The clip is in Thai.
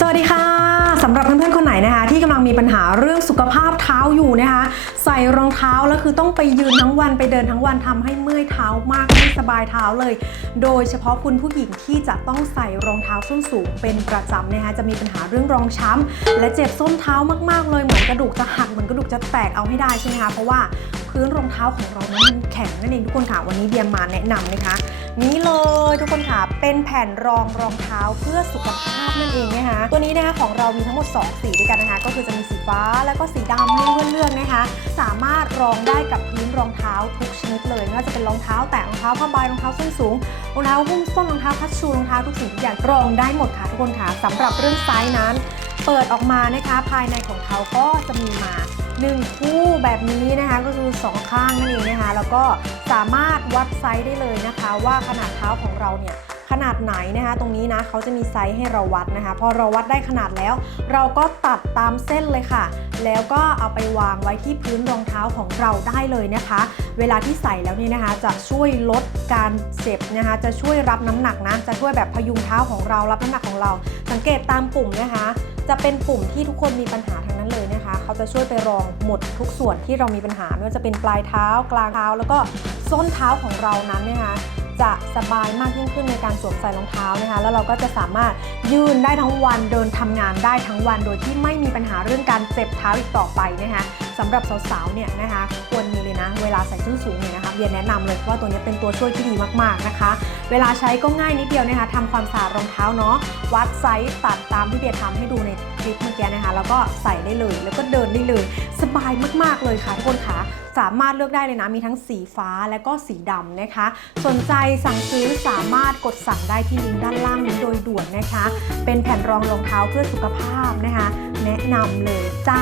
สวัสดีค่ะสำหรับเพื่อนๆคนไหนนะคะ ที่กำลังมีปัญหาเรื่องสุขภาพเท้าอยู่นะคะ ใส่รองเท้าแล้วคือต้องไปยืนทั้งวันไปเดินทั้งวันทำให้เมื่อยเท้ามากไม่สบายเท้าเลย โดยเฉพาะคุณผู้หญิงที่จะต้องใส่รองเท้าส้นสูงเป็นประจำนะคะจะมีปัญหาเรื่องรองช้ำและเจ็บส้นเท้ามากๆเลยเหมือนกระดูกจะหักเหมือนกระดูกจะแตกเอาให้ได้ใช่ไหมคะเพราะว่า พื้นรองเท้าของเรานั้นมันแข็งนั่นเองทุกคนค่ะวันนี้เดียมาแนะนำนะคะ นี่เลยทุกคนค่ะเป็นแผ่นรองรองเท้าเพื่อสุขภาพนั่นเองนะคะตัวนี้นะคะของเรามีทั้งหมด 2 สีด้วยกันนะคะ ก็คือจะมีสีฟ้าแล้วก็สีดำให้เพื่อนเลือกนะคะ สามารถรองได้กับพื้นรองเท้าทุกชนิดเลยไม่ว่าจะเป็นรองเท้าแตะรองเท้าผ้าใบรองเท้าส้นสูงรองเท้าหุ้มส้นรองเท้าคัชชูรองเท้าทุกสิ่งทุกอย่างรองได้หมดค่ะทุกคนค่ะสำหรับเรื่องไซส์นั้น เปิดออกมานะคะภายในของเขาก็จะมีมา 1 คู่แบบนี้นะคะก็คือ 2 ข้างนั่นเองนะคะ แล้วก็สามารถวัดไซส์ได้เลยนะคะ ว่าขนาดเท้าของเราเนี่ยขนาดไหนนะคะ ตรงนี้นะเขาจะมีไซส์ให้เราวัดนะคะ พอเราวัดได้ขนาดแล้ว เราก็ตัดตามเส้นเลยค่ะ แล้วก็เอาไปวางไว้ที่พื้นรองเท้าของเราได้เลยนะคะ เวลาที่ใส่แล้วนี่นะคะ จะช่วยลดการเจ็บนะคะ จะช่วยรับน้ำหนักนะจะช่วยแบบพยุงเท้าของเรารับน้ำหนักของเรา สังเกตตามปุ่มนะคะ จะเป็นปุ่มที่ทุกคนมีปัญหาทั้งนั้นเลยนะคะ เขาจะช่วยไปรองหมดทุกส่วนที่เรามีปัญหาไม่ว่าจะเป็นปลายเท้ากลางเท้า แล้วก็ส้นเท้าของเรานั้นนะคะจะสบายมากยิ่งขึ้นในการสวมใส่รองเท้านะคะ แล้วเราก็จะสามารถยืนได้ทั้งวันเดินทำงานได้ทั้งวัน โดยที่ไม่มีปัญหาเรื่องการเจ็บเท้าอีกต่อไปนะคะสำหรับสาวๆเนี่ยนะคะควรมี นะเวลาใส่ส้นสูงเนี่ยนะคะเบียแนะนำเลยว่าตัวนี้เป็นตัวช่วยที่ดีมากๆนะคะ เวลาใช้ก็ง่ายนิดเดียวนะคะทำความสะอาดรองเท้าเนาะวัดไซส์ตัดตามที่เบียร์ทำให้ดูในคลิปเมื่อกี้นะคะ แล้วก็ใส่ได้เลยแล้วก็เดินได้เลยสบายมากๆเลยค่ะทุกคนค่ะสามารถเลือกได้เลยนะ มีทั้งสีฟ้าและก็สีดำนะคะ สนใจสั่งซื้อสามารถกดสั่งได้ที่ลิงก์ด้านล่างนี้โดยด่วนนะคะ เป็นแผ่นรองรองเท้าเพื่อสุขภาพนะคะ แนะนำเลยจ้า